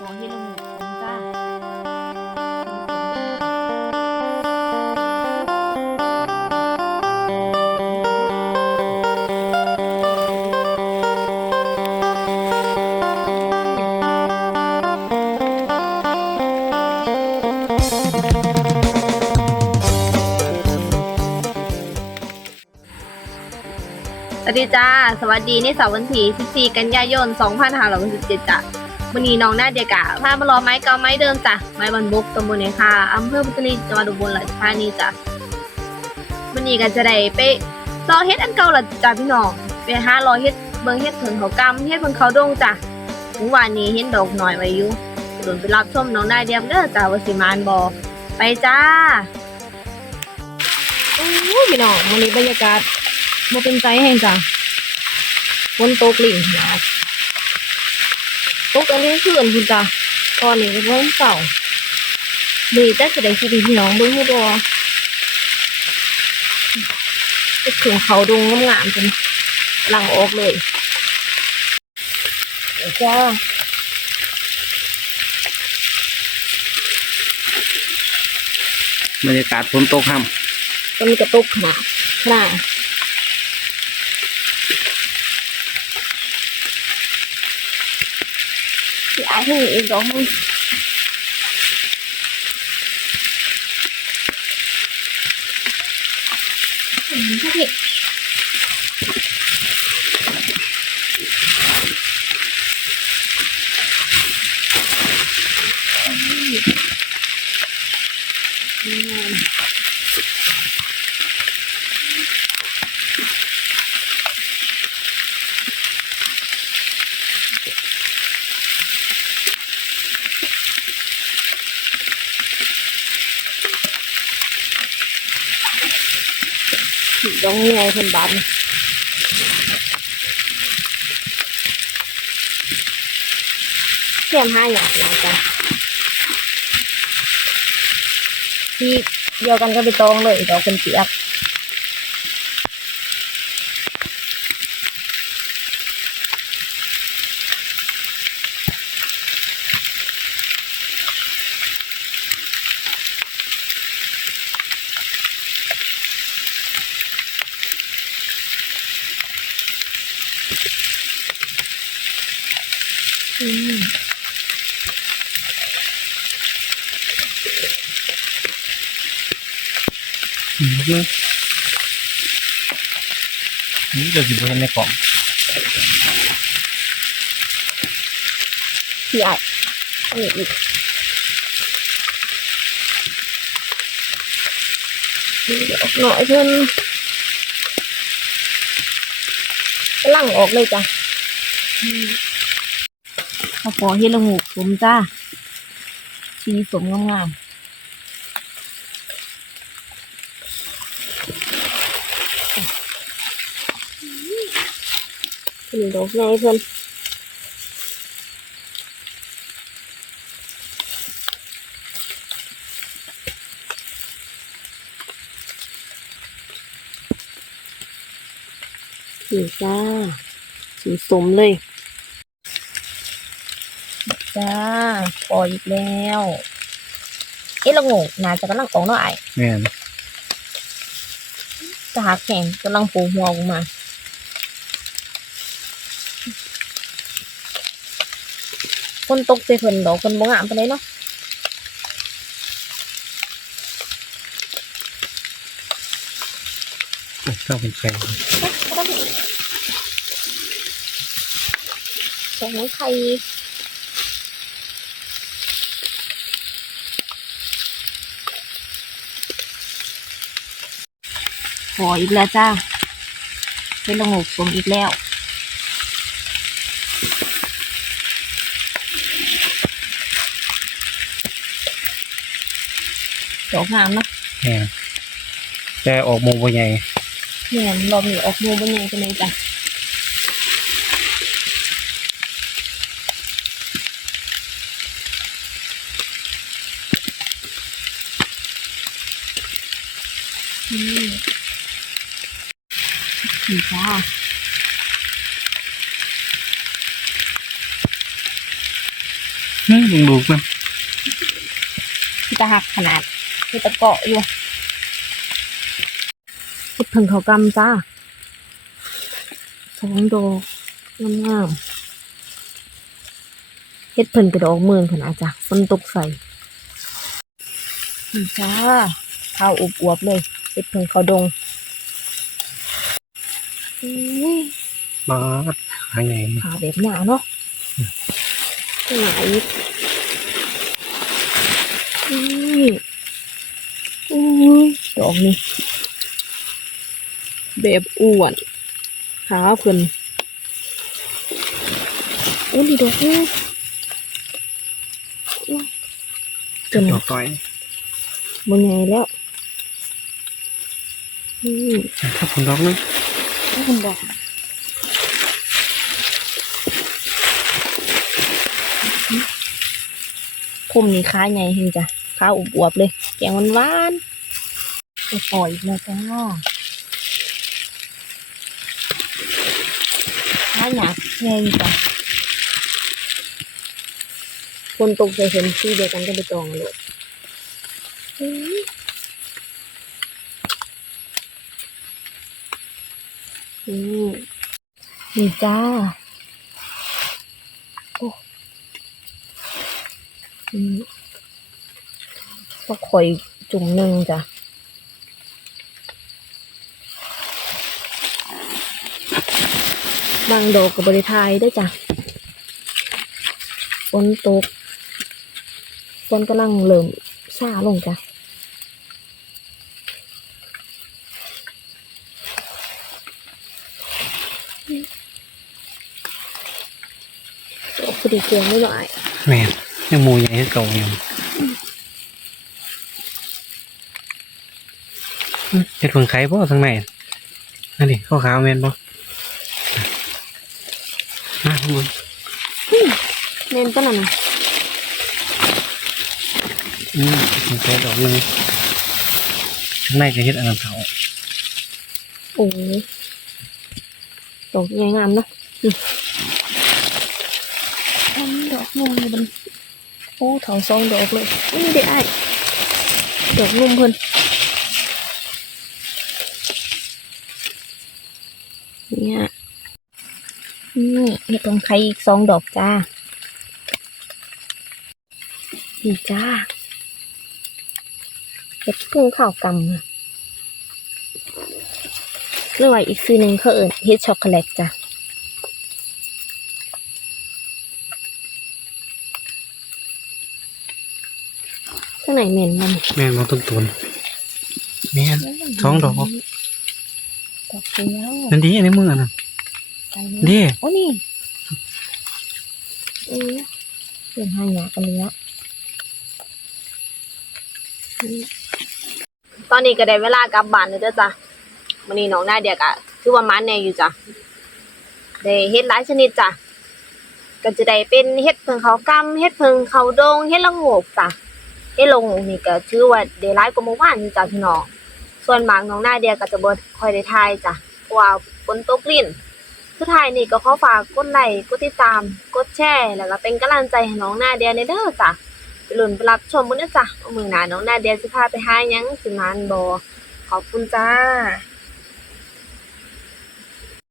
ขอให้ละมูผมจ้าสวัสดีจ้า สวัสดีในเสาร์วันที่14 กันยายน 2567จ้ะ วันนี้น้องนาเดียกะพามารอไม้เก่าไม้เดิมจ้ะไม้บรรบุกตำบลในค่ะอำเภอพุทธลีจังหวัดอุบลราชธานีจ้ะวันนี้ก็จะได้ไปรอเฮ็ดอันเก่าละจ้ะพี่น้องไปหารอเฮ็ดเบิ่งเฮ็ดเพิ่นเขากำเฮ็ดเพิ่นเขาดงจ้ะเมื่อวานนี้เห็นดอกหน่อยไว้อยู่โดนไปรับชมน้องนาเดียเด้อจ้ะว่าสิมานบ่ไปจ้าโอ้พี่น้องวันนี้บรรยากาศบ่เป็นใจแห่งจ้ะฝนตกลิ่งหา ตกอันนี้คืนคุณจ้ะตอนนี้ก็เพิ่งเสามือจะแสดงที่ดีพี่น้องเบิ่งให้บ่จะถึงเขาดงงามๆจนหลังออกเลยเดี๋ยวจ้าบรรยากาศฝนตกครับตอนนี้ก็ตกขนาดขนาด ที่อายให้อีกดอกหนึง อืมค่ะพี่อืม ดองไงคนบ้านเทียมห้าอย่างนะจ๊ะที่เดียวกันก็ไปตองเลยดอกเป็นเปียก นี่จะสิบเปอร์เซ็นต์ในกล่องพี่ไอ้อันนี้อีกเดี๋ยวหน่อยเพิ่นกำลังออกเลยจ้ะข้าวฟอเฮ็ดละงูสมจ้า ชีสมงามๆเป็นดอกใหญ่เพิ่นสีจ้าสีสมเลย จ้าปล่อยอีกแล้วเอ๊ะละโงกน่าจะกำลังออกเนาะไอ้แม่นจะหาแข่งกำลังปูหัวออกมาคนตกใส่เพิ่นดอกคนบ่งามปานใดเนาะเข้าเป็นแฟนแข่งไทย ขออีกแล้วจ้าเป็นละโงกสมอีกแล้ว ดอกงามเนาะแม่นแต่ออกโมบใหญ่เนี่ยรอบนี้ออกมูบนยังกันเลยจ้ะอืม นี่จ้าอืมลูกมันที่ตะหักขนาดที่ตะเกาะอยู่เฮ็ดเพิ่งเขากำจ้าสองดอกงามๆเฮ็ดเพิ่นกระดอกเมืองขนาดจ้ะฝนตกใส่นี่จ้าข้าวอบอวบๆเลยเฮ็ดเพิ่งเขาดง อุ้ยบาดหาใหญ่ขาแบบหนาเนาะหนาอีกอุ้ยอุ้ยดอกนี้แบบอ้วนขาเพิ่นอุ้ยดีดอกนี้อุ๊ยจนดอกต่อยบนไงแล้วอืมถ้าผมดอกนึงให้ คุณบอกผมนี่ค้าใหญ่เห็นจ้ะค้าอวบๆเลย แกงหวานๆไปปล่อยอีกแล้วจ้าค้าหนักแพงจ้ะคนตกใจเห็นที่เดียวกันก็ไปจองเลย อื้ออืมนี่จ้าโอ้อืมก็ข่อยจุ่มหนึ่งจ้ะบางดอกกับบริไทยได้จ้ะฝนตกฝนกำลังเริ่มซาลงจ้ะ โอ้พอดีเกลียงไม่หน่อยแม่นยังหมูใหญ่คือเก่าอยู่อืมเห็ดผงไข่บ่ทางไหนนั่นดิข้าวขาวแม่นบ่มาข้างบนเน้นก็นั่นน่ะอืมเห็ดผงไข่ดอกนึงข้างในก็เฮ็ดอันนั้นเขาโอ้ยดอกใหญ่งามนะอืมอั นดอกงงเลยมันโอ้เถาซองดอกเลยอุ้ยนี่เด็กไอ้ดอกนุ่มเพิ่นเนี่ยนี่เห็ดของไทยอีกสองดอกจ้านี่จ้าเห็ดพึ่งข้าวกำอะหรือว่าอีกซื้อหนึ่งเขาเอิญเฮ็ดช็อกโกแลตจ้ะข้าง ไหนเหม็นมันแม่นบ่ต้นตุนแม่นสองดอกดอกเดียวนั่นดิในมือน่ะใส่นี่ดิโอ้นี่เออเปลี่ยนให้หนากันเลยละตอนนี้ก็ได้เวลากลับบ้านแล้วเด้อจ้ะวันนี้น้องนาเดียกะคือว่ามันแน่อยู่จ้ะได้เฮ็ดหลายชนิดจ้ะก็จะได้เป็นเฮ็ดเพิงเขาวกำเฮ็ดเพิงเขาวดงเฮ็ดละโงกจ้ะ ได้ลงนี่ก็ถือว่าได้หลายกว่าเมื่อวานอยู่จ้ะพี่น้องส่วนมางน้องหน้าเดียก็จะบ่ค่อยได้ทายจ้ะเพราะว่าฝนตกลิ้นสุดท้ายนี่ก็ขอฝากกดไลค์กดติดตาม กดแชร์แล้วก็เป็นกำลังใจให้น้องหน้าเดียในเด้อจ้ะไปลุ้นไปรับชมมื้อนะจ้ะมื้อหน้าน้องหน้าเดียสิพาไปหาหยังสิมานบ่ขอบคุณจ้า